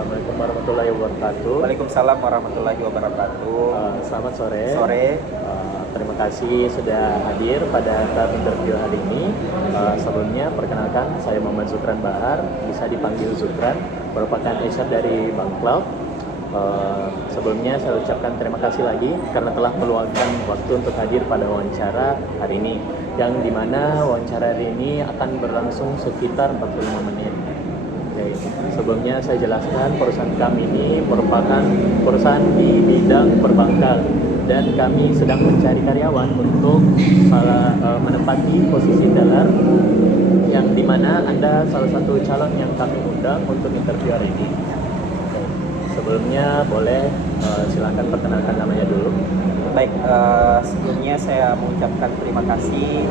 Assalamualaikum warahmatullahi wabarakatuh. Waalaikumsalam warahmatullahi wabarakatuh. Selamat sore. Sore. Terima kasih sudah hadir pada tahap interview hari ini. Sebelumnya perkenalkan, saya Muhammad Zukran Bahar, bisa dipanggil Zukran, merupakan HR dari Bank Cloud. Sebelumnya saya ucapkan terima kasih lagi karena telah meluangkan waktu untuk hadir pada wawancara hari ini, yang dimana wawancara hari ini akan berlangsung sekitar 45 menit. Oke. Sebelumnya saya jelaskan, perusahaan kami ini merupakan perusahaan di bidang perbankan dan kami sedang mencari karyawan untuk menempati posisi teller, yang dimana Anda salah satu calon yang kami undang untuk interview hari ini. Oke. Sebelumnya boleh silakan perkenalkan namanya dulu. Baik, sebelumnya saya mengucapkan terima kasih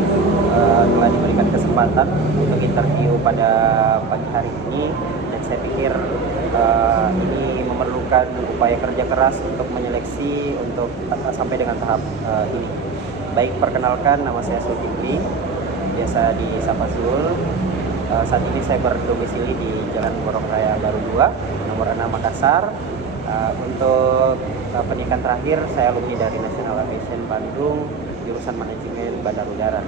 telah diberikan kesempatan untuk interview pada pagi hari ini, dan saya pikir ini memerlukan upaya kerja keras untuk menyeleksi untuk sampai dengan tahap ini. Baik, perkenalkan, nama saya Zulkifli, biasa disapa Zul. Saat ini saya berdomisili di Jalan Borong Raya Baru 2, nomor 6 Makassar. Untuk pendidikan terakhir, saya alumni dari National Aviation Bandung, jurusan manajemen bandar udara.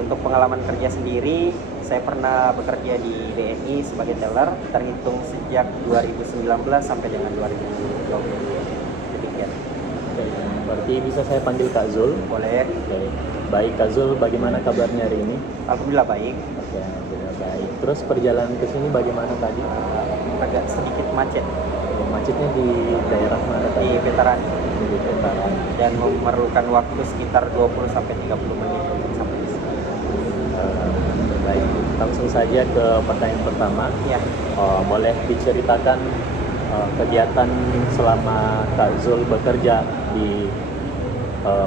Untuk pengalaman kerja sendiri, saya pernah bekerja di BNI sebagai teller, terhitung sejak 2019 sampai dengan 2020. Demikian. Oke, berarti bisa saya panggil Kak Zul? Boleh. Oke. Baik Kak Zul, bagaimana kabarnya hari ini? Alhamdulillah baik. Oke, alhamdulillah baik. Terus perjalanan ke sini bagaimana tadi? Agak sedikit macet Macetnya di daerah mana tadi? di veteran Di veteran. dan memerlukan waktu sekitar 20 sampai 30 menit untuk sampai di sini. Baik, langsung saja ke pertanyaan pertama. Ya. Boleh diceritakan kegiatan selama Kak Zul bekerja di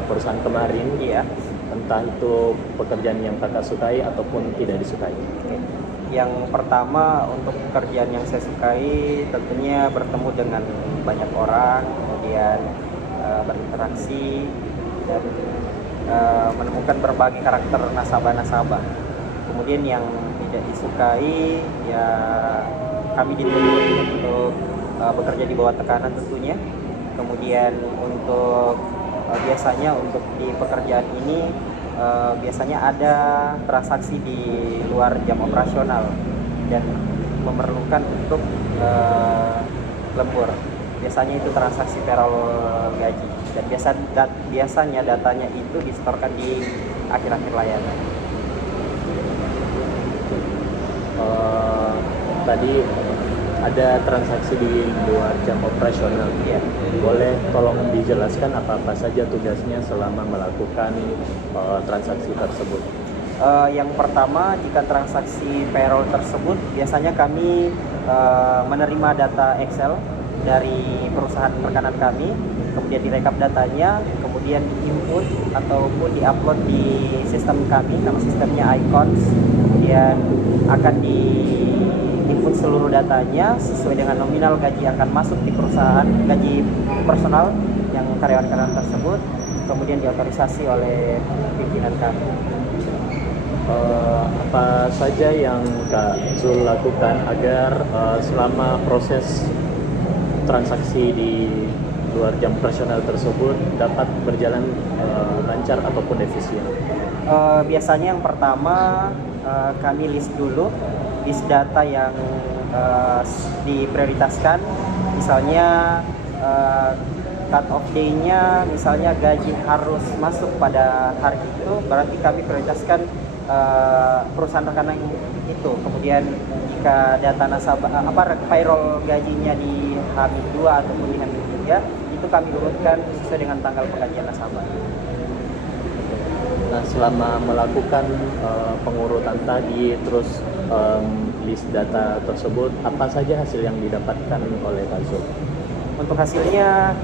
perusahaan kemarin? Iya. Entah itu pekerjaan yang kakak sukai ataupun tidak disukai. Oke. Yang pertama, untuk pekerjaan yang saya sukai tentunya bertemu dengan banyak orang, kemudian berinteraksi dan menemukan berbagai karakter nasabah-nasabah. Kemudian yang tidak disukai, ya kami dituntut untuk bekerja di bawah tekanan tentunya. Kemudian untuk biasanya untuk di pekerjaan ini biasanya ada transaksi di luar jam operasional dan memerlukan untuk lembur. Biasanya itu transaksi payroll gaji, dan biasanya datanya itu disetorkan di akhir-akhir layanan. Tadi ada transaksi di luar jam operasional. Ya. Boleh tolong dijelaskan apa-apa saja tugasnya selama melakukan transaksi tersebut? Yang pertama, jika transaksi payroll tersebut, biasanya kami menerima data Excel dari perusahaan rekanan kami, kemudian direkap datanya, kemudian diinput ataupun diupload di sistem kami, nama sistemnya Icons, kemudian akan input seluruh datanya sesuai dengan nominal gaji yang akan masuk di perusahaan, gaji personal yang karyawan-karyawan tersebut, kemudian diotorisasi oleh pimpinan kami. Apa saja yang Kak Zul lakukan agar selama proses transaksi di luar jam operasional tersebut dapat berjalan lancar ataupun efisien? Biasanya yang pertama, kami list data yang diprioritaskan. Misalnya cut off day-nya, misalnya gaji harus masuk pada hari itu, berarti kami prioritaskan perusahaan rekanan itu. Kemudian jika data nasabah payroll gajinya di H-2 ataupun di H-3, itu kami urutkan sesuai dengan tanggal penggajian nasabah. Nah, selama melakukan pengurutan tadi, terus list data tersebut, apa saja hasil yang didapatkan oleh Kak Zul? Untuk hasilnya,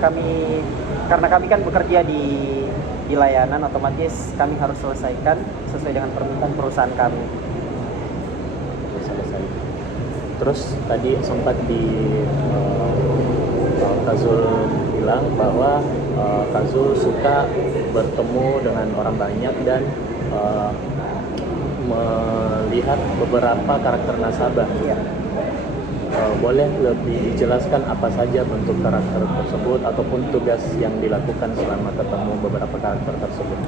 karena kami kan bekerja di layanan, otomatis kami harus selesaikan sesuai dengan permintaan perusahaan kami. Selesai. Terus tadi sempat Kak Zul bilang bahwa Kak Zul suka bertemu dengan orang banyak dan melihat beberapa karakter nasabah. Iya. boleh lebih dijelaskan apa saja bentuk karakter tersebut ataupun tugas yang dilakukan selama ketemu beberapa karakter tersebut?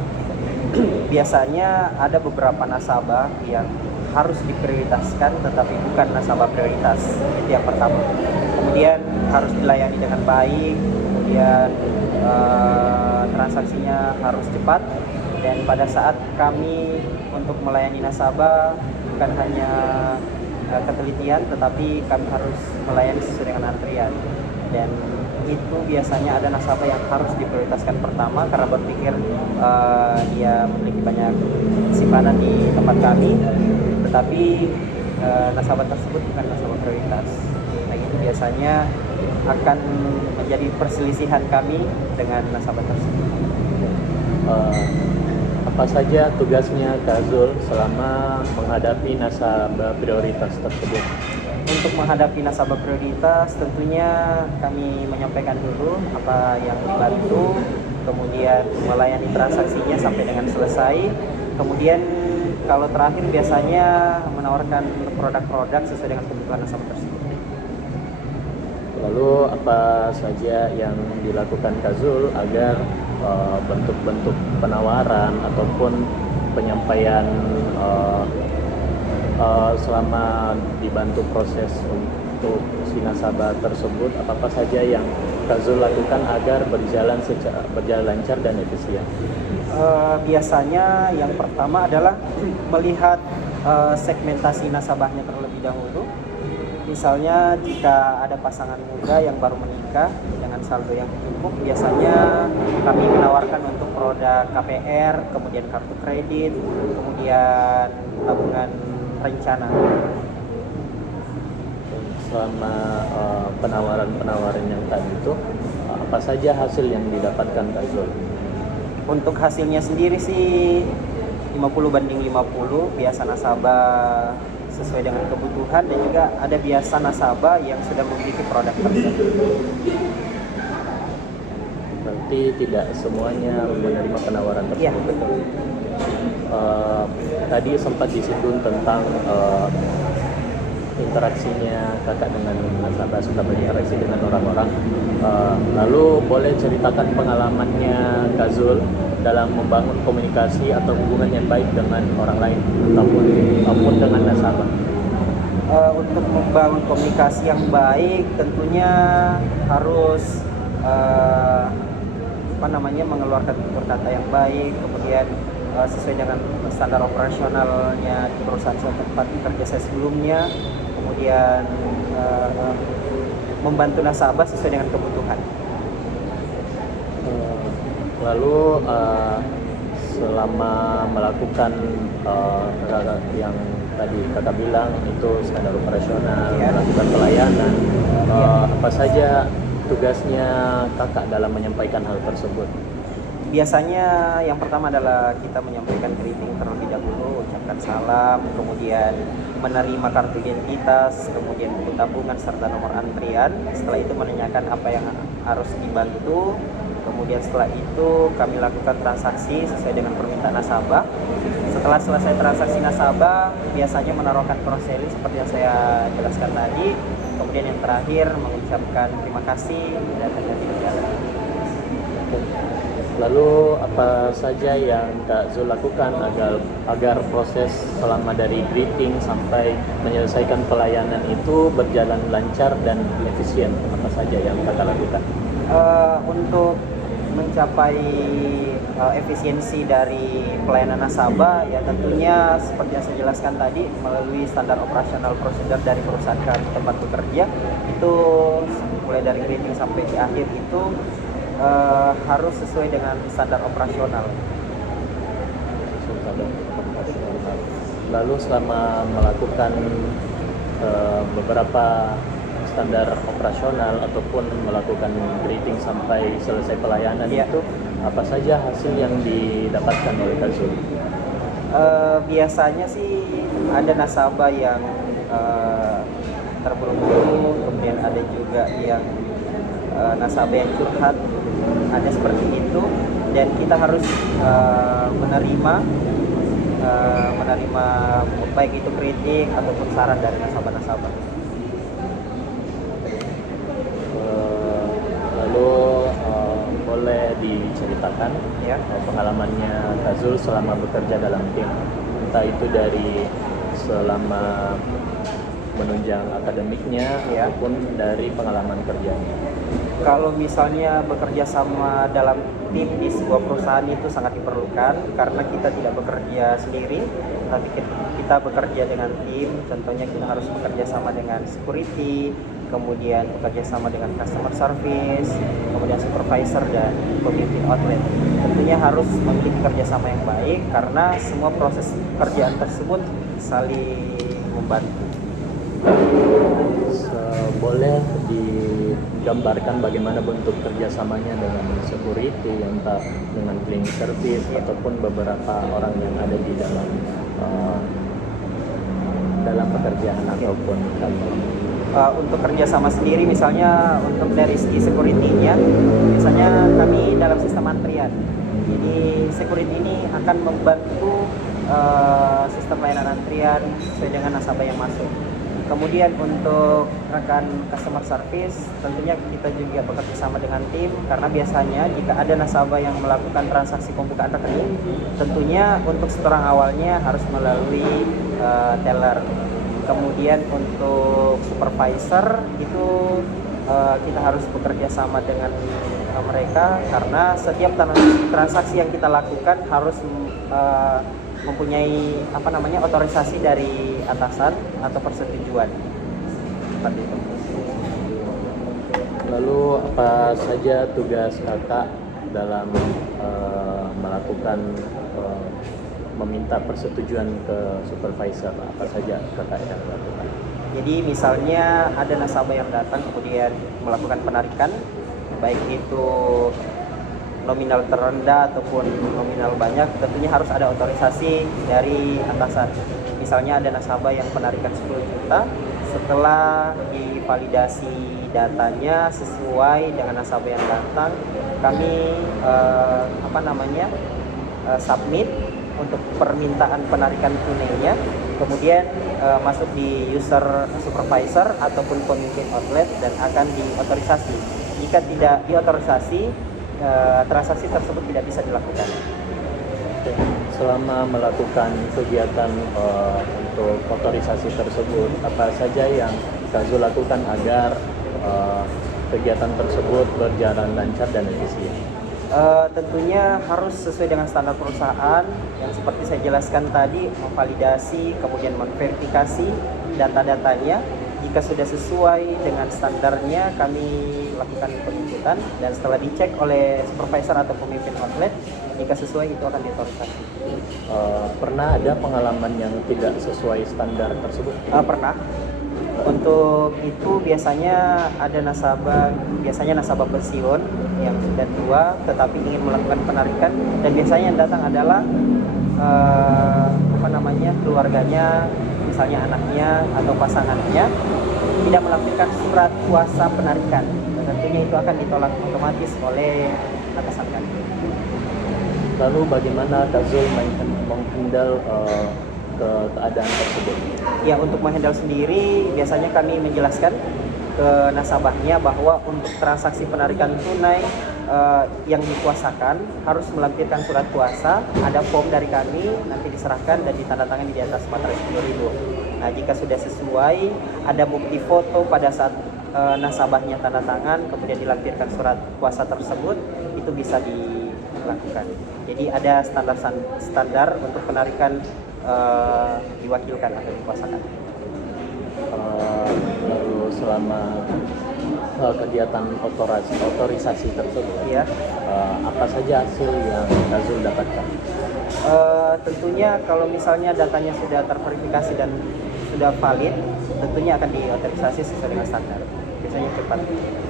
Biasanya ada beberapa nasabah yang harus diprioritaskan tetapi bukan nasabah prioritas, itu yang pertama. Kemudian harus dilayani dengan baik, kemudian transaksinya harus cepat, dan pada saat kami untuk melayani nasabah bukan hanya ketelitian tetapi kami harus melayani sesuai dengan antrian, dan itu biasanya ada nasabah yang harus diprioritaskan pertama karena berpikir dia memiliki banyak simpanan di tempat kami, tetapi nasabah tersebut bukan nasabah prioritas. Nah, itu biasanya akan menjadi perselisihan kami dengan nasabah tersebut. Apa saja tugasnya Kak Zul selama menghadapi nasabah prioritas tersebut? Untuk menghadapi nasabah prioritas, tentunya kami menyampaikan dulu apa yang dibantu, kemudian melayani transaksinya sampai dengan selesai. Kemudian kalau terakhir biasanya menawarkan produk-produk sesuai dengan kebutuhan nasabah tersebut. Lalu apa saja yang dilakukan Kak Zul agar bentuk-bentuk penawaran ataupun penyampaian selama dibantu proses untuk si nasabah tersebut, apa saja yang Kak Zul lakukan agar berjalan lancar dan efisien? Biasanya yang pertama adalah melihat segmentasi nasabahnya terlebih dahulu. Misalnya jika ada pasangan muda yang baru menikah dengan saldo yang cukup, biasanya kami menawarkan untuk produk KPR, kemudian kartu kredit, kemudian tabungan rencana. Selama penawaran-penawaran yang tadi itu, apa saja hasil yang didapatkan Kak Zul? Untuk hasilnya sendiri sih 50/50, biasa nasabah sesuai dengan kebutuhan, dan juga ada biasa nasabah yang sudah memiliki produk tersebut. Berarti tidak semuanya menerima penawaran tersebut. Iya, betul. Tadi sempat disinggung tentang interaksinya kakak dengan nasabah, sudah berinteraksi dengan orang-orang. Lalu boleh ceritakan pengalamannya Kak Zul dalam membangun komunikasi atau hubungan yang baik dengan orang lain ataupun dengan nasabah? Untuk membangun komunikasi yang baik tentunya harus mengeluarkan tutur kata yang baik, kemudian sesuai dengan standar operasionalnya di perusahaan tempat kerja saya sebelumnya, kemudian membantu nasabah sesuai dengan kebutuhan. Lalu selama melakukan yang tadi kakak bilang itu standar operasional, melakukan pelayanan, apa saja tugasnya kakak dalam menyampaikan hal tersebut? Biasanya yang pertama adalah kita menyampaikan greeting terlebih dahulu, ucapkan salam, kemudian menerima kartu identitas, kemudian buku tabungan serta nomor antrian. Setelah itu menanyakan apa yang harus dibantu. Kemudian setelah itu kami lakukan transaksi sesuai dengan permintaan nasabah. Setelah selesai transaksi nasabah, biasanya menaruhkan cross-selling seperti yang saya jelaskan tadi. Kemudian yang terakhir mengucapkan terima kasih dan hati-hati di jalan. Lalu apa saja yang Kak Zul lakukan agar proses selama dari greeting sampai menyelesaikan pelayanan itu berjalan lancar dan efisien? Apa saja yang kakak lakukan? Untuk mencapai efisiensi dari pelayanan nasabah, ya tentunya seperti yang saya jelaskan tadi, melalui standar operasional prosedur dari perusahaan kami tempat bekerja, itu mulai dari greeting sampai di akhir itu harus sesuai dengan standar operasional. Lalu selama melakukan beberapa standar operasional ataupun melakukan greeting sampai selesai pelayanan, itu apa saja hasil yang didapatkan oleh Kak Zul? Biasanya sih ada nasabah yang terburu-buru, kemudian ada juga yang nasabah yang curhat, ada seperti itu, dan kita harus menerima baik itu kritik ataupun saran dari nasabah-nasabah. diceritakan Ya. pengalamannya Kak Zul selama bekerja dalam tim, entah itu dari selama menunjang akademiknya Ya. ataupun dari pengalaman kerjanya. Kalau misalnya bekerja sama dalam tim di sebuah perusahaan itu sangat diperlukan karena kita tidak bekerja sendiri, tapi kita bekerja dengan tim. Contohnya kita harus bekerja sama dengan security, kemudian bekerja sama dengan customer service, kemudian supervisor dan pemimpin outlet. Tentunya harus memiliki kerjasama yang baik karena semua proses pekerjaan tersebut saling membantu. Boleh digambarkan bagaimana bentuk kerjasamanya dengan security, entah dengan cleaning service ataupun beberapa orang yang ada di dalam pekerjaan ataupun kantor. Untuk kerjasama sendiri, misalnya untuk dari segi security-nya, biasanya kami dalam sistem antrian. Jadi security ini akan membantu sistem layanan antrian sesuai dengan nasabah yang masuk. Kemudian untuk rekan customer service, tentunya kita juga bekerja sama dengan tim karena biasanya jika ada nasabah yang melakukan transaksi pembukaan rekening, tentunya untuk setoran awalnya harus melalui teller. Kemudian untuk supervisor itu kita harus bekerja sama dengan mereka karena setiap transaksi yang kita lakukan harus mempunyai otorisasi dari atasan atau persetujuan. Seperti itu. Lalu apa saja tugas kakak dalam melakukan meminta persetujuan ke supervisor? Apa saja kakak yang lakukan? Jadi misalnya ada nasabah yang datang kemudian melakukan penarikan, baik itu nominal terendah ataupun nominal banyak, tentunya harus ada otorisasi dari atasan. Misalnya ada nasabah yang penarikan 10 juta, setelah divalidasi datanya sesuai dengan nasabah yang datang, kami submit untuk permintaan penarikan tunainya, kemudian masuk di user supervisor ataupun pemimpin outlet dan akan diotorisasi. Jika tidak diotorisasi, transaksi tersebut tidak bisa dilakukan. Selama melakukan kegiatan untuk otorisasi tersebut, apa saja yang Kak Zul lakukan agar kegiatan tersebut berjalan lancar dan efisien? Tentunya harus sesuai dengan standar perusahaan yang seperti saya jelaskan tadi, memvalidasi, kemudian memverifikasi data-datanya. Jika sudah sesuai dengan standarnya, kami lakukan penuntutan dan setelah dicek oleh supervisor atau pemimpin outlet, jika sesuai itu akan diotorisasi. Pernah ada pengalaman yang tidak sesuai standar tersebut? Pernah. Untuk itu biasanya ada nasabah pensiun yang sudah tua tetapi ingin melakukan penarikan, dan biasanya yang datang adalah keluarganya, misalnya anaknya atau pasangannya tidak melampirkan surat kuasa penarikan. Dan tentunya itu akan ditolak otomatis oleh atasan kami. Lalu bagaimana Kak Zul menghandle keadaan tersebut? Ya, untuk menghandle sendiri biasanya kami menjelaskan ke nasabahnya bahwa untuk transaksi penarikan tunai yang dikuasakan harus melampirkan surat kuasa, ada form dari kami, nanti diserahkan dan ditandatangani di atas materai 10.000. Nah, jika sudah sesuai, ada bukti foto pada saat nasabahnya tanda tangan, kemudian dilampirkan surat kuasa tersebut, itu bisa dilakukan. Jadi ada standar untuk penarikan diwakilkan atau dikuasakan. Lalu selama kegiatan otorisasi tersebut, Ya. apa saja hasil yang Kak Zul dapatkan? Tentunya kalau misalnya datanya sudah terverifikasi dan sudah valid, tentunya akan diotorisasi sesuai dengan standar. Biasanya cepat.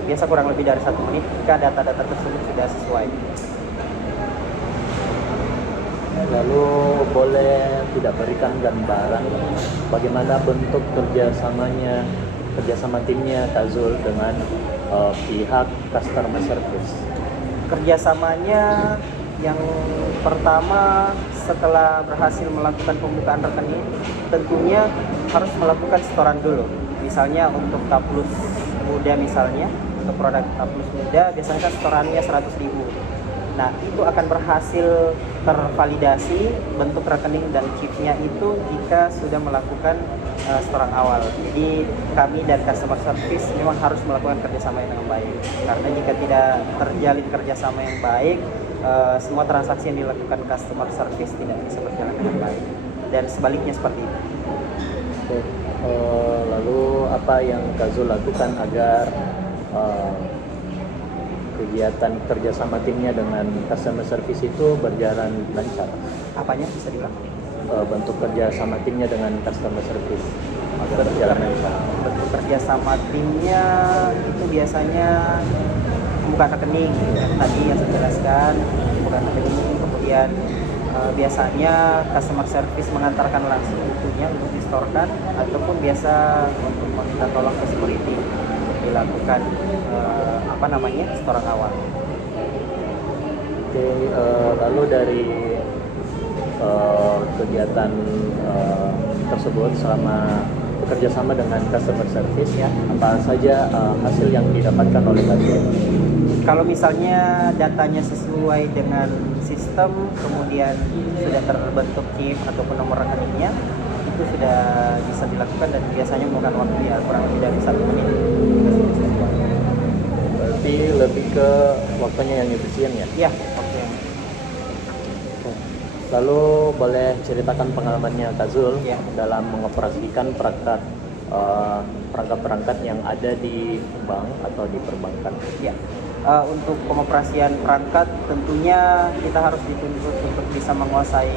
Biasa kurang lebih dari 1 menit jika data-data tersebut sudah sesuai. Lalu boleh tidak berikan gambaran bagaimana bentuk kerjasama timnya Kak Zul dengan pihak customer service? Kerjasamanya yang pertama, setelah berhasil melakukan pembukaan rekening, tentunya harus melakukan setoran dulu. Misalnya untuk Taplus Muda, misalnya untuk produk Taplus Muda biasanya kan setorannya 100.000. Nah, itu akan berhasil tervalidasi bentuk rekening dan chipnya itu jika sudah melakukan setoran awal. Jadi kami dan customer service memang harus melakukan kerjasama yang baik. Karena jika tidak terjalin kerjasama yang baik, semua transaksi yang dilakukan customer service tidak bisa berjalan dengan baik. Dan sebaliknya seperti itu. Oke. Lalu apa yang Kak Zul lakukan agar kegiatan kerjasama timnya dengan customer service itu berjalan lancar? Apanya bisa dibilang? Bentuk kerja sama timnya dengan customer service agar berjalan lancar. Bentuk kerja sama timnya itu biasanya bukan rekening yang tadi yang saya jelaskan, bukan rekening. Kemudian biasanya customer service mengantarkan langsung bukunya untuk distorkan, ataupun biasa untuk meminta tolong ke security dilakukan setoran awal. Oke, lalu dari kegiatan tersebut selama bekerja sama dengan customer service, ya, apa saja hasil yang didapatkan oleh kalian? Kalau misalnya datanya sesuai dengan sistem, kemudian sudah terbentuk chip ataupun nomor rekeningnya, itu sudah bisa dilakukan dan biasanya memakan waktu ya kurang lebih dari 1 menit. Berarti lebih ke waktunya yang efisien ya? Iya, oke. Lalu boleh ceritakan pengalamannya Kak Zul Ya. dalam mengoperasikan perangkat-perangkat yang ada di bank atau di perbankan. Ya. Untuk pengoperasian perangkat tentunya kita harus dituntut untuk bisa menguasai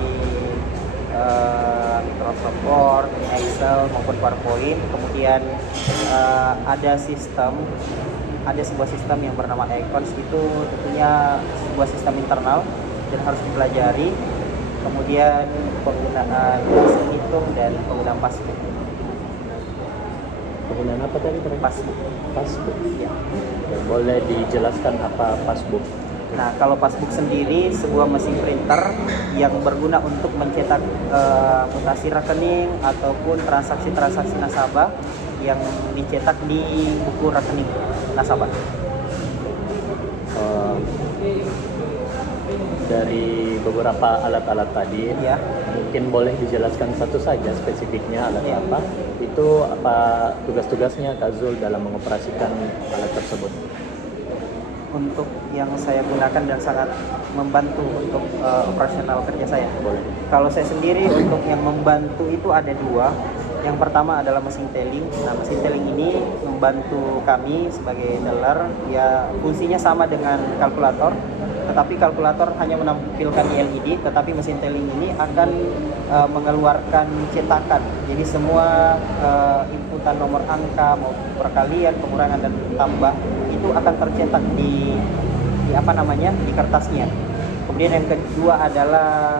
Microsoft Word, Excel maupun PowerPoint. Kemudian ada sebuah sistem yang bernama Icons, itu tentunya sebuah sistem internal dan harus dipelajari. Kemudian penggunaan hasil hitung dan penggunaan passbook. Penggunaan apa tadi? Passbook. Passbook. Ya. Oke, boleh dijelaskan apa passbook? Nah, kalau passbook sendiri sebuah mesin printer yang berguna untuk mencetak mutasi rekening ataupun transaksi-transaksi nasabah yang dicetak di buku rekening nasabah. Dari beberapa alat-alat tadi, Ya. mungkin boleh dijelaskan satu saja spesifiknya alat Ya. apa? Itu apa tugas-tugasnya Kak Zul dalam mengoperasikan alat tersebut? Untuk yang saya gunakan dan sangat membantu untuk operasional kerja saya. Boleh. Kalau saya sendiri untuk yang membantu itu ada 2. Yang pertama adalah mesin tailing. Nah, mesin tailing ini membantu kami sebagai teller. Ya, fungsinya sama dengan kalkulator, tetapi kalkulator hanya menampilkan di LED, tetapi mesin tailing ini akan mengeluarkan cetakan. Jadi semua inputan nomor angka maupun perkalian, pengurangan dan tambah itu akan tercetak di kertasnya. Kemudian yang kedua adalah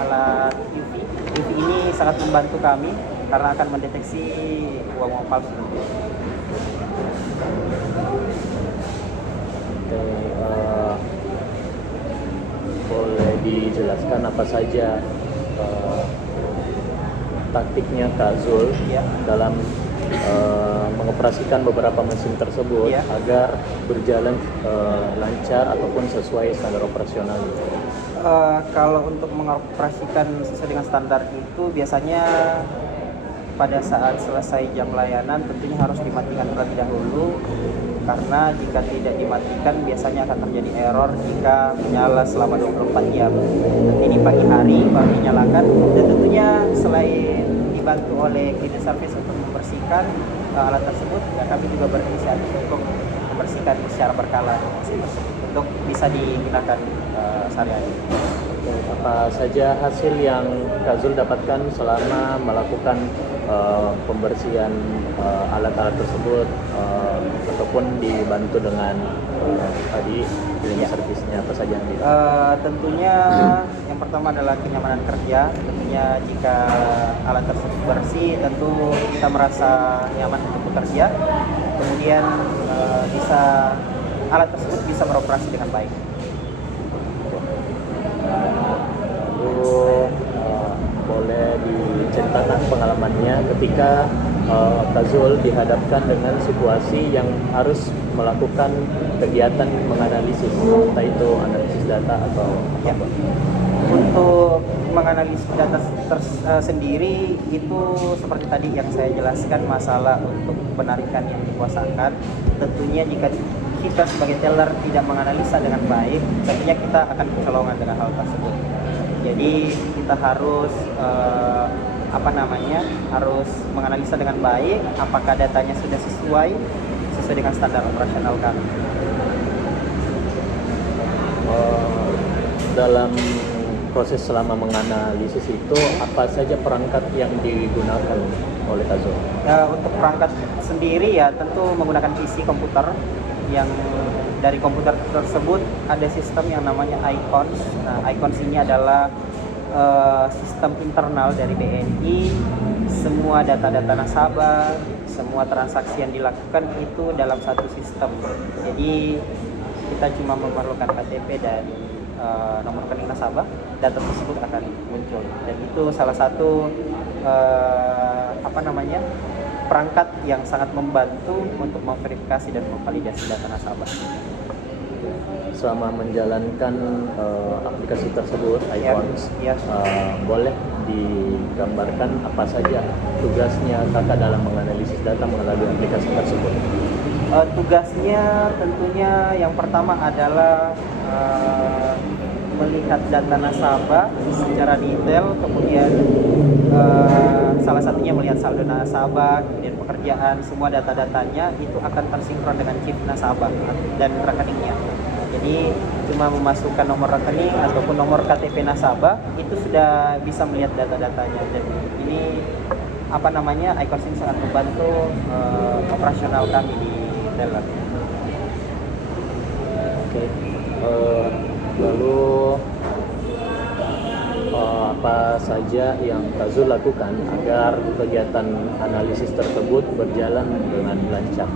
alat UV. UV ini sangat membantu kami karena akan mendeteksi uang palsu. Oke, boleh dijelaskan apa saja taktiknya Kak Zul Ya. dalam mengoperasikan beberapa mesin tersebut Ya. agar berjalan lancar ataupun sesuai standar operasional? Kalau untuk mengoperasikan sesuai dengan standar itu biasanya pada saat selesai jam layanan tentunya harus dimatikan terlebih dahulu, karena jika tidak dimatikan biasanya akan terjadi error jika menyala selama 24 jam. Nanti di pagi hari baru dinyalakan, dan tentunya selain dibantu oleh cleaning service untuk membersihkan alat tersebut, ya kami juga berinisiatif untuk membersihkan secara berkala mesin tersebut untuk bisa digunakan sehari-hari. Apa saja hasil yang Kak Zul dapatkan selama melakukan pembersihan alat-alat tersebut ataupun dibantu dengan tadi cleaning service-nya, apa saja yang Tentunya yang pertama adalah kenyamanan kerja. Tentunya jika alat tersebut bersih, tentu kita merasa nyaman untuk bekerja. Kemudian alat tersebut bisa beroperasi dengan baik. Lalu boleh diceritakan pengalamannya ketika Kak Zul dihadapkan dengan situasi yang harus melakukan kegiatan menganalisis, entah itu analisis data atau Ya. apa. Untuk menganalisis data sendiri itu seperti tadi yang saya jelaskan, masalah untuk penarikan yang dikuasakan. Tentunya jika kita sebagai teller tidak menganalisa dengan baik, tentunya kita akan kecolongan dengan hal tersebut. Jadi kita harus harus menganalisa dengan baik apakah datanya sudah sesuai dengan standar operasional kami. Dalam proses selama menganalisis itu apa saja perangkat yang digunakan oleh Kak Zul? Untuk perangkat sendiri ya tentu menggunakan PC komputer, yang dari komputer tersebut ada sistem yang namanya Icons. Nah, Icons ini adalah sistem internal dari BNI. Semua data-data nasabah, semua transaksi yang dilakukan itu dalam satu sistem. Jadi kita cuma memerlukan KTP dan nomor rekening nasabah, data tersebut akan muncul. Dan itu salah satu perangkat yang sangat membantu untuk memverifikasi dan memvalidasi data nasabah. Selama menjalankan aplikasi tersebut, Icons, Ya. boleh digambarkan apa saja tugasnya Kakak dalam menganalisis data melalui aplikasi tersebut? Tugasnya tentunya yang pertama adalah melihat data nasabah secara detail, kemudian salah satunya melihat saldo nasabah, kemudian pekerjaan, semua data-datanya itu akan tersinkron dengan chip nasabah dan rekeningnya. Jadi cuma memasukkan nomor rekening ataupun nomor KTP nasabah itu sudah bisa melihat data-datanya. Dan ini Icons ini sangat membantu operasional kami di teller. Oke. Lalu apa saja yang Kak Zul lakukan agar kegiatan analisis tersebut berjalan dengan lancar?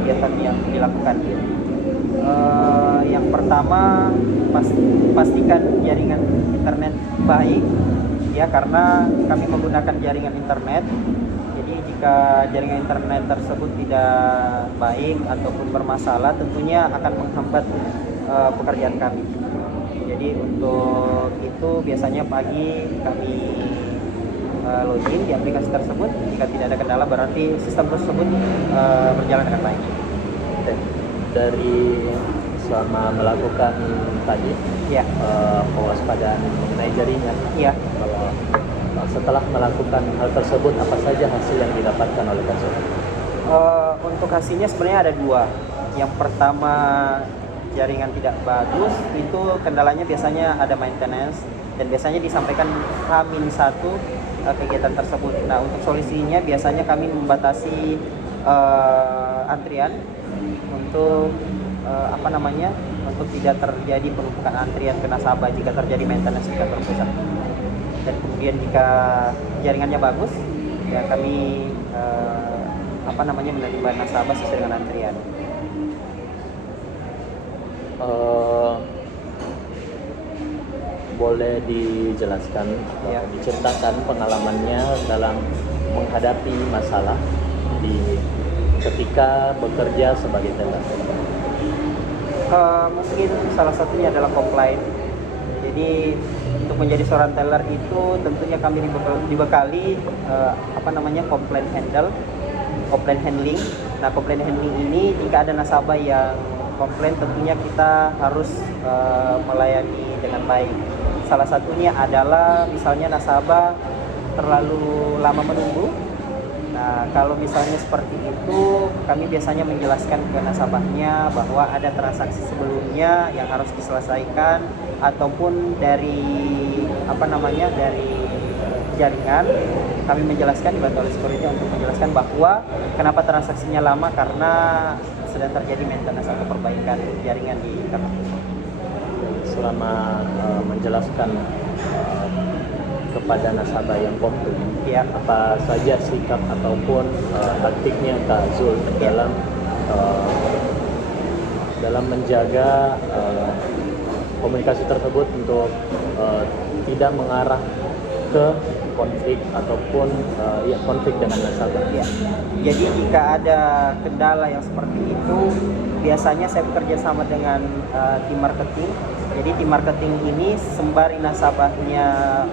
Kegiatan yang dilakukan, yang pertama pastikan jaringan internet baik, ya, karena kami menggunakan jaringan internet. Jadi jika jaringan internet tersebut tidak baik ataupun bermasalah, tentunya akan menghambat pekerjaan kami. Jadi untuk itu biasanya pagi kami login di aplikasi tersebut. Jika tidak ada kendala berarti sistem tersebut berjalan dengan baik. Oke. Dari selama melakukan tadi Ya. kewaspadaan mengenai jaringan, Iya. setelah melakukan hal tersebut apa saja hasil yang didapatkan oleh Kak Zul? Untuk hasilnya sebenarnya ada dua. Yang pertama, jaringan tidak bagus, itu kendalanya biasanya ada maintenance dan biasanya disampaikan H-1 kegiatan tersebut. Nah, untuk solusinya biasanya kami membatasi antrian untuk untuk tidak terjadi penumpukan antrian ke nasabah jika terjadi maintenance di kantor pusat. Dan kemudian jika jaringannya bagus, ya kami menerima nasabah sesuai dengan antrian. Boleh dijelaskan, Ya. diceritakan pengalamannya dalam menghadapi masalah ketika bekerja sebagai teller? Mungkin salah satunya adalah komplain. Jadi untuk menjadi seorang teller itu tentunya kami dibekali komplain handling. Nah, komplain handling ini jika ada nasabah yang komplain, tentunya kita harus melayani dengan baik. Salah satunya adalah misalnya nasabah terlalu lama menunggu. Nah, kalau misalnya seperti itu, kami biasanya menjelaskan ke nasabahnya bahwa ada transaksi sebelumnya yang harus diselesaikan, ataupun dari jaringan kami menjelaskan, dibantu oleh security untuk menjelaskan bahwa kenapa transaksinya lama, karena sedang terjadi maintenance atau perbaikan jaringan di kantor. Selama menjelaskan kepada nasabah yang komplain, Ya. apa saja sikap ataupun taktiknya Kak Zul dalam menjaga komunikasi tersebut untuk tidak mengarah ke konflik ataupun ya konflik dengan nasabah. Ya. Jadi jika ada kendala yang seperti itu, biasanya saya bekerja sama dengan tim marketing. Jadi tim marketing ini sembari nasabahnya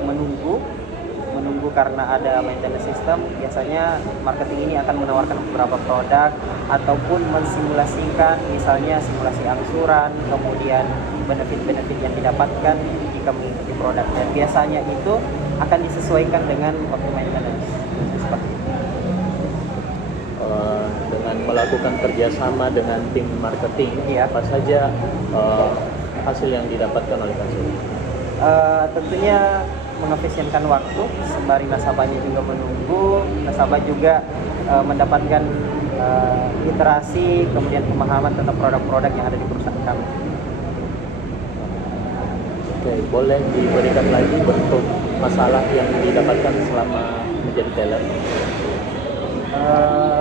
menunggu karena ada maintenance system, biasanya marketing ini akan menawarkan beberapa produk ataupun mensimulasikan, misalnya simulasi angsuran, kemudian benefit-benefit yang didapatkan jika mengikuti produk, dan biasanya itu akan disesuaikan dengan waktu maintenance seperti itu. Dengan melakukan kerjasama dengan tim marketing, Iya. apa saja hasil yang didapatkan oleh Kak Zul? Tentunya mengefisienkan waktu, sembari nasabahnya juga menunggu, nasabah juga mendapatkan literasi, kemudian pemahaman tentang produk-produk yang ada di perusahaan kami. Oke, boleh diberikan lagi bentuk masalah yang didapatkan selama menjadi teller?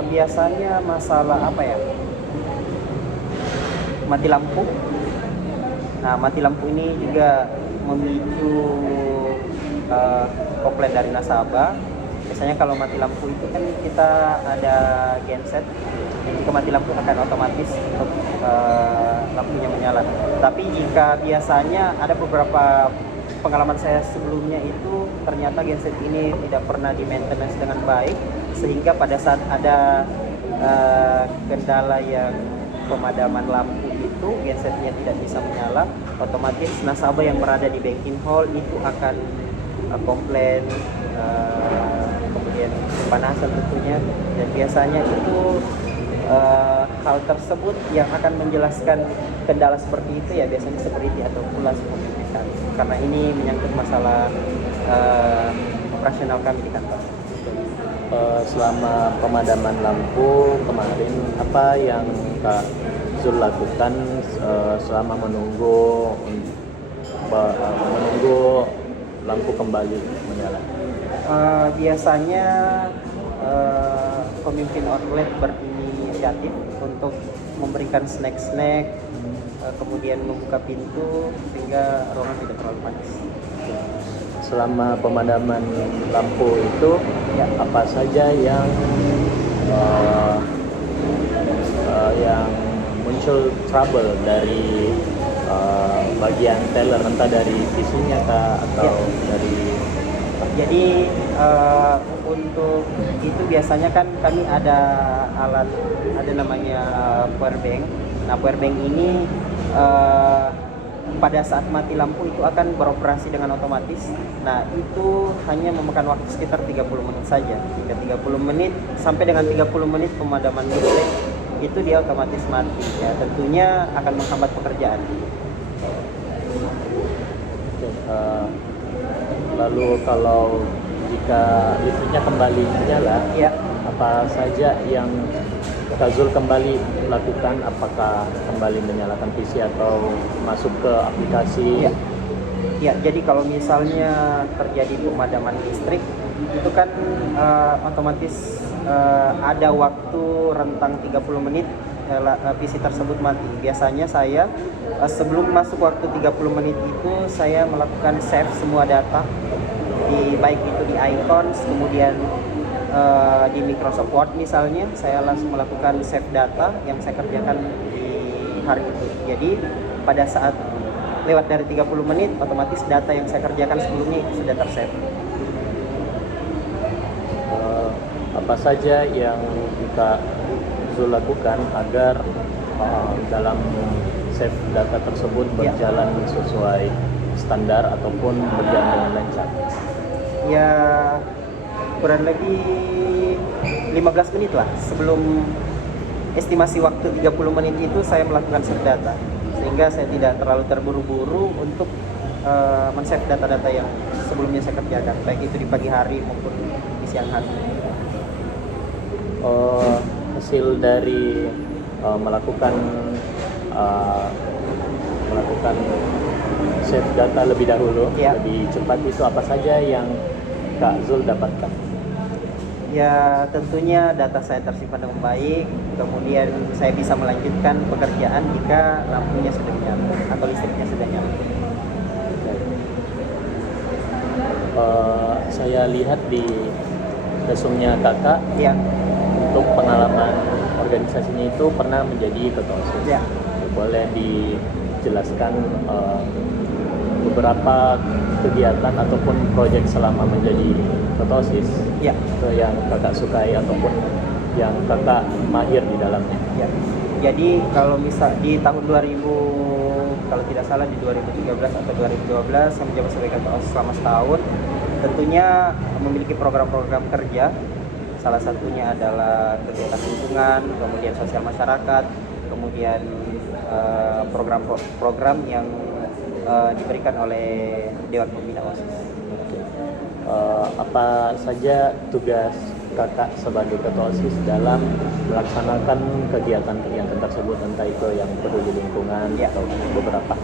Biasanya masalah apa ya? Mati lampu. Nah, mati lampu ini juga memicu komplain dari nasabah. Biasanya kalau mati lampu itu kan kita ada genset, jadi jika mati lampu akan otomatis untuk lampunya menyala. Tapi jika biasanya ada beberapa pengalaman saya sebelumnya itu ternyata genset ini tidak pernah di maintenance dengan baik, sehingga pada saat ada kendala yang pemadaman lampu itu gensetnya tidak bisa menyala, otomatis nasabah yang berada di banking hall itu akan komplain, kemudian kepanasan tentunya, dan biasanya itu hal tersebut yang akan menjelaskan kendala seperti itu ya biasanya security atau pula komunikasi, karena ini menyangkut masalah operasional kami di kantor. Selama pemadaman lampu kemarin, apa yang Kak Zul lakukan selama menunggu lampu kembali menyala? Biasanya pemimpin outlet berinisiatif untuk memberikan snack-snack, kemudian membuka pintu sehingga ruangan tidak terlalu panas. Selama pemadaman lampu itu, ya, apa saja yang muncul trouble dari bagian teller, entah dari visinya kah atau dari... Jadi untuk itu biasanya kan kami ada alat, ada namanya power bank. Nah, power bank ini pada saat mati lampu itu akan beroperasi dengan otomatis. Nah, itu hanya memakan waktu sekitar 30 menit saja. Jika 30 menit sampai dengan 30 menit pemadaman listrik itu dia otomatis mati. Ya, tentunya akan menghambat pekerjaan. Lalu kalau jika listriknya kembali menyala, Ya. apa saja yang Kak Zul kembali lakukan? Apakah kembali menyalakan PC atau masuk ke aplikasi? Ya. Ya, jadi kalau misalnya terjadi pemadaman listrik itu kan otomatis ada waktu rentang 30 menit PC tersebut mati. Biasanya saya sebelum masuk waktu 30 menit itu saya melakukan save semua data, baik itu di icons, kemudian di Microsoft Word misalnya, saya langsung melakukan save data yang saya kerjakan di hari itu. Jadi pada saat lewat dari 30 menit, otomatis data yang saya kerjakan sebelumnya itu sudah tersave. Apa saja yang Kak Zul lakukan agar dalam save data tersebut berjalan sesuai standar ataupun berjalan dengan lancar? Ya, kurang lebih 15 menit lah sebelum estimasi waktu 30 menit itu saya melakukan save data, sehingga saya tidak terlalu terburu-buru untuk men-save data-data yang sebelumnya saya kerjakan, baik itu di pagi hari maupun di siang hari. Hasil dari melakukan save data lebih dahulu, lebih cepat, itu apa saja yang Kak Zul dapatkan? Ya, tentunya data saya tersimpan dengan baik, kemudian saya bisa melanjutkan pekerjaan jika lampunya sudah nyala atau listriknya sudah nyala. Saya lihat di resumnya kakak Ya, untuk pengalaman organisasinya itu pernah menjadi ketua OSIS. ya. Boleh dijelaskan beberapa kegiatan ataupun proyek selama menjadi ketua OSIS Ya. itu yang kakak sukai ataupun yang kakak mahir di dalamnya? Ya. Jadi kalau misal di tahun 2000, kalau tidak salah di 2013 atau 2012 saya menjabat sebagai ketua OSIS selama setahun. Tentunya memiliki program-program kerja. Salah satunya adalah kegiatan lingkungan, kemudian sosial masyarakat, kemudian program-program yang diberikan oleh Dewan Pembina OSIS. Apa saja tugas kakak sebagai ketua OSIS dalam melaksanakan kegiatan-kegiatan tersebut, entah itu yang peduli lingkungan Ya. atau beberapa?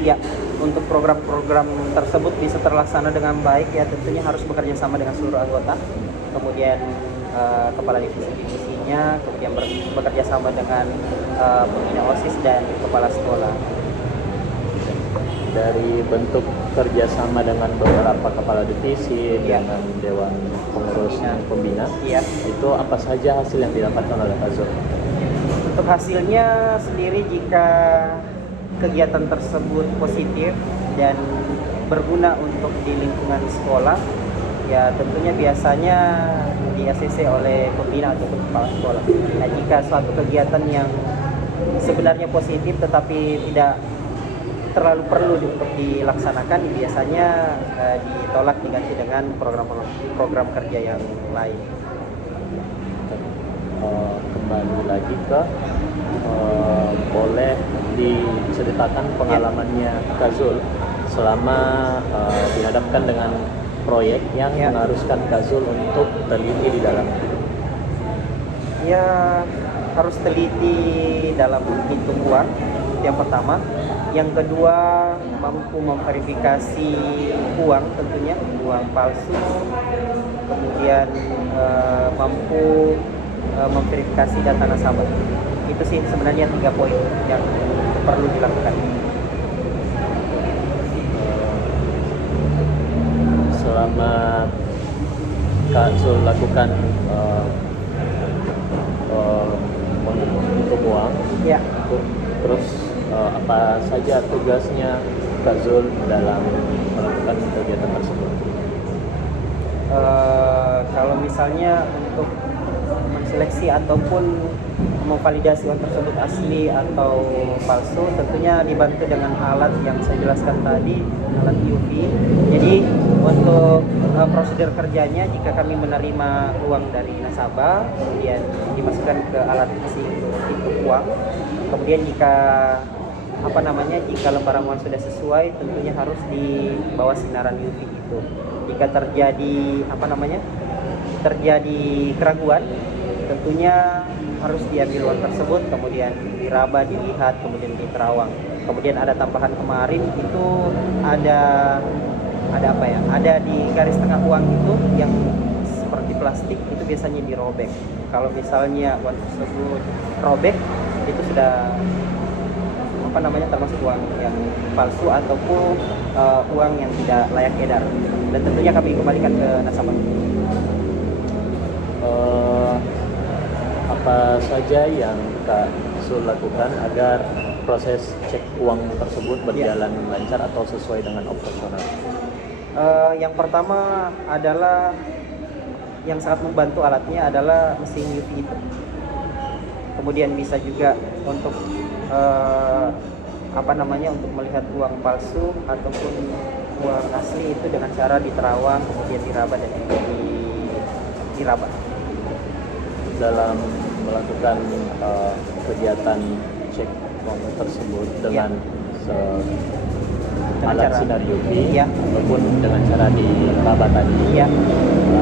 Ya, untuk program-program tersebut bisa terlaksana dengan baik ya tentunya harus bekerja sama dengan seluruh anggota, kemudian kepala divisi-divisinya, kemudian bekerja sama dengan pembina OSIS dan kepala sekolah. Dari bentuk kerjasama dengan beberapa kepala divisi, Ya. dengan dewan pengurus pembina, Iya. itu apa saja hasil yang didapatkan oleh Kak Zul? Untuk hasilnya sendiri, jika kegiatan tersebut positif dan berguna untuk di lingkungan sekolah, ya tentunya biasanya di ACC oleh pembina atau kepala sekolah. Nah, jika suatu kegiatan yang sebenarnya positif tetapi tidak terlalu perlu untuk dilaksanakan, biasanya ditolak diganti dengan program kerja yang lain. Kembali lagi ke boleh diceritakan pengalamannya Kak Zul selama dihadapkan dengan proyek yang Ya. mengharuskan Kak Zul untuk teliti di dalam. Ya, harus teliti dalam menghitung uang, yang pertama. Yang kedua, mampu memverifikasi uang, tentunya uang palsu. Kemudian mampu memverifikasi data nasabah. Itu sih sebenarnya 3 poin yang perlu dilakukan. Selama Kak Zul lakukan menghitung uang, Ya. terus apa saja tugasnya Kak Zul dalam melakukan kegiatan tersebut? Kalau misalnya untuk menseleksi ataupun memvalidasi uang tersebut asli atau palsu, tentunya dibantu dengan alat yang saya jelaskan tadi, alat UV. Jadi untuk prosedur kerjanya, jika kami menerima uang dari nasabah, kemudian dimasukkan ke alat itu uang. Kemudian jika jika lembaran uang sudah sesuai, tentunya harus di bawah sinaran UV itu. Jika terjadi terjadi keraguan, tentunya harus diambil uang tersebut, kemudian diraba, dilihat, kemudian diterawang. Kemudian ada tambahan kemarin itu ada ada di garis tengah uang itu yang seperti plastik, itu biasanya dirobek. Kalau misalnya uang tersebut robek, itu sudah termasuk uang yang palsu ataupun uang yang tidak layak edar, dan tentunya kami kembalikan ke nasabah. Apa saja yang Kak Zul lakukan agar proses cek uang tersebut berjalan lancar atau sesuai dengan operasional? Yang pertama adalah yang sangat membantu alatnya adalah mesin UV itu. Kemudian bisa juga untuk untuk melihat uang palsu ataupun uang asli itu dengan cara diterawang, kemudian diraba dan diraba. Dalam melakukan kegiatan cek uang tersebut dengan alat cara- sinar UV Ya. ataupun dengan cara diraba tadi, Ya.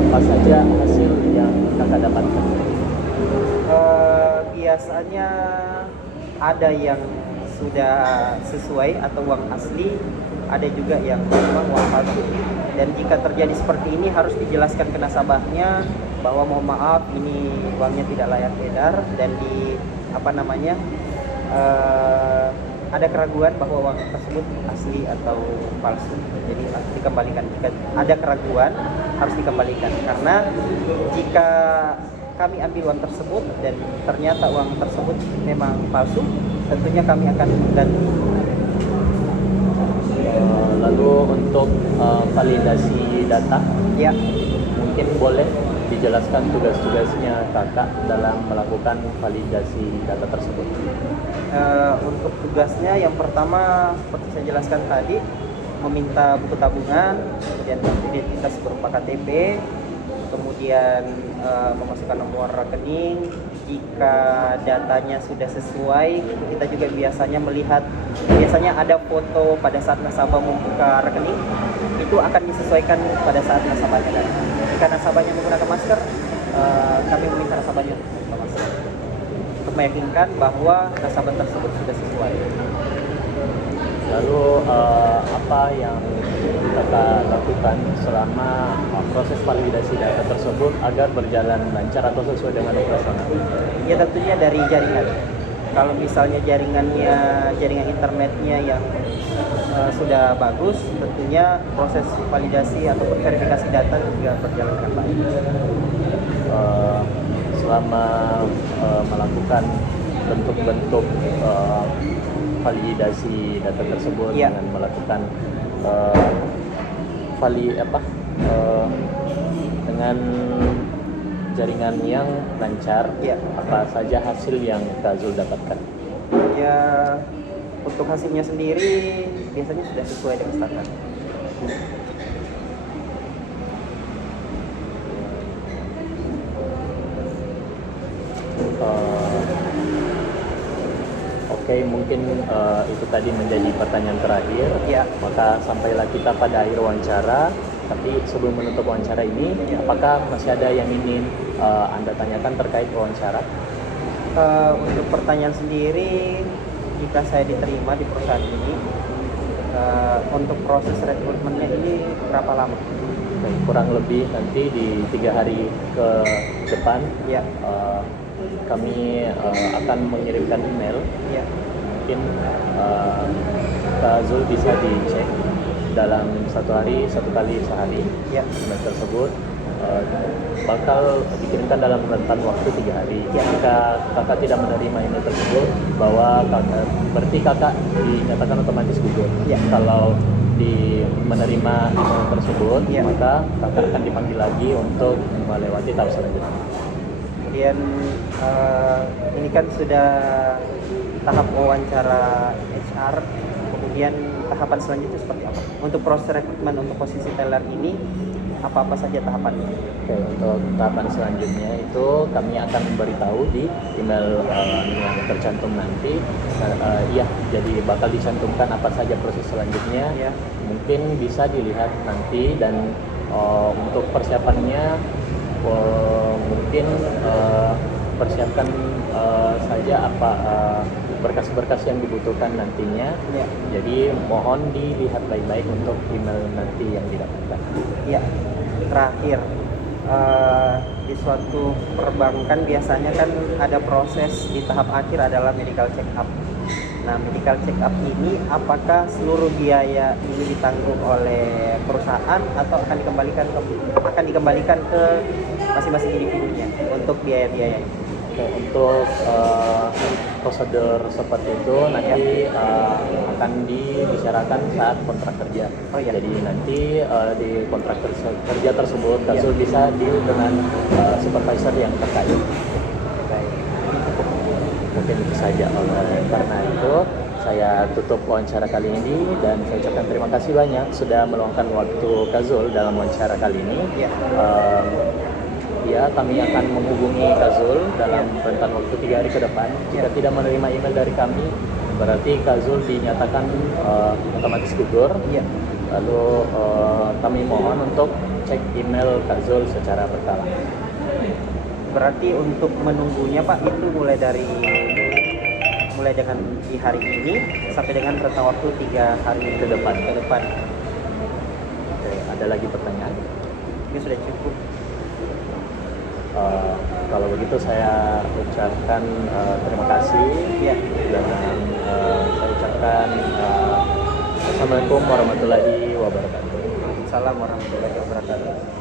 apa saja hasil yang kakak dapatkan? Biasanya ada yang sudah sesuai atau uang asli, ada juga yang memang uang palsu. Dan jika terjadi seperti ini, harus dijelaskan ke nasabahnya bahwa mohon maaf, ini uangnya tidak layak edar, dan ada keraguan bahwa uang tersebut asli atau palsu. Jadi harus dikembalikan. Jika ada keraguan harus dikembalikan, karena jika kami ambil uang tersebut dan ternyata uang tersebut memang palsu, tentunya kami akan mengganti. Lalu untuk validasi data, Ya, mungkin boleh dijelaskan tugas-tugasnya kakak dalam melakukan validasi data tersebut. untuk tugasnya yang pertama seperti saya jelaskan tadi, meminta buku tabungan, kemudian kartu identitas berupa KTP, kemudian memasukkan nomor rekening. Jika datanya sudah sesuai, kita juga biasanya ada foto pada saat nasabah membuka rekening, itu akan disesuaikan pada saat nasabahnya datang. Jika nasabahnya menggunakan masker, kami meminta nasabahnya untuk membuka masker untuk meyakinkan bahwa nasabah tersebut sudah sesuai. Lalu apa yang kakak lakukan selama proses validasi data tersebut agar berjalan lancar atau sesuai dengan operasional? Ya, tentunya dari jaringan. Kalau misalnya jaringan internetnya yang sudah bagus, tentunya proses validasi atau verifikasi data juga berjalan dengan baik. Selama melakukan bentuk-bentuk validasi data tersebut, Ya, dengan melakukan dengan jaringan yang lancar, ya, apa saja hasil yang Kak Zul dapatkan? ya, untuk hasilnya sendiri biasanya sudah sesuai dengan standar. Oke, mungkin itu tadi menjadi pertanyaan terakhir. Ya. Maka sampailah kita pada akhir wawancara. Tapi sebelum menutup wawancara ini, apakah masih ada yang ingin Anda tanyakan terkait wawancara? Untuk pertanyaan sendiri, jika saya diterima di perusahaan ini, untuk proses rekrutmennya ini berapa lama? Baik, kurang lebih nanti di 3 hari ke depan, Ya, kami akan mengirimkan email. ya, Mungkin Kak Zul bisa dicek dalam 1 hari 1 kali sehari. ya, Email tersebut bakal dikirimkan dalam rentan waktu 3 hari. Jika kakak tidak menerima email tersebut, berarti kakak dinyatakan otomatis gugur. Ya. Kalau menerima email tersebut, Ya. maka kakak akan dipanggil lagi untuk melewati tahap selanjutnya. Kemudian ini kan sudah tahap wawancara HR, kemudian tahapan selanjutnya seperti apa? Untuk proses rekrutmen untuk posisi teller ini, apa-apa saja tahapannya? Oke, untuk tahapan selanjutnya itu kami akan memberitahu di email yang tercantum nanti. Iya, jadi bakal dicantumkan apa saja proses selanjutnya. Ya. Mungkin bisa dilihat nanti, dan untuk persiapannya mungkin persiapkan saja apa berkas-berkas yang dibutuhkan nantinya. Ya. Jadi mohon dilihat baik-baik untuk email nanti yang didapatkan. Ya, terakhir, di suatu perbankan biasanya kan ada proses di tahap akhir adalah medical check up. Nah, medical check up ini apakah seluruh biaya ini ditanggung oleh perusahaan atau akan dikembalikan ke masing-masing individunya untuk biaya-biaya? Oke, untuk prosedur seperti itu nanti akan dibicarakan saat kontrak kerja. Oh, iya. Jadi nanti di kontrak kerja tersebut Kak Iya. Zul bisa deal dengan supervisor yang terkait. Baik. Mungkin itu saja. Karena itu saya tutup wawancara kali ini, dan saya ucapkan terima kasih banyak sudah meluangkan waktu Kak Zul dalam wawancara kali ini. Ya. Ya, kami akan menghubungi Kak Zul dalam rentan waktu 3 hari ke depan. Jika tidak menerima email dari kami, berarti Kak Zul dinyatakan otomatis gugur. Iya. Lalu kami mohon untuk cek email Kak Zul secara berkala. Berarti untuk menunggunya Pak itu mulai dengan di hari ini sampai dengan rentang waktu 3 hari Ke depan. Oke, Oke, ada lagi pertanyaan? ini sudah cukup. Kalau begitu saya ucapkan terima kasih Ya. dan saya ucapkan Assalamualaikum warahmatullahi wabarakatuh. Salam warahmatullahi wabarakatuh.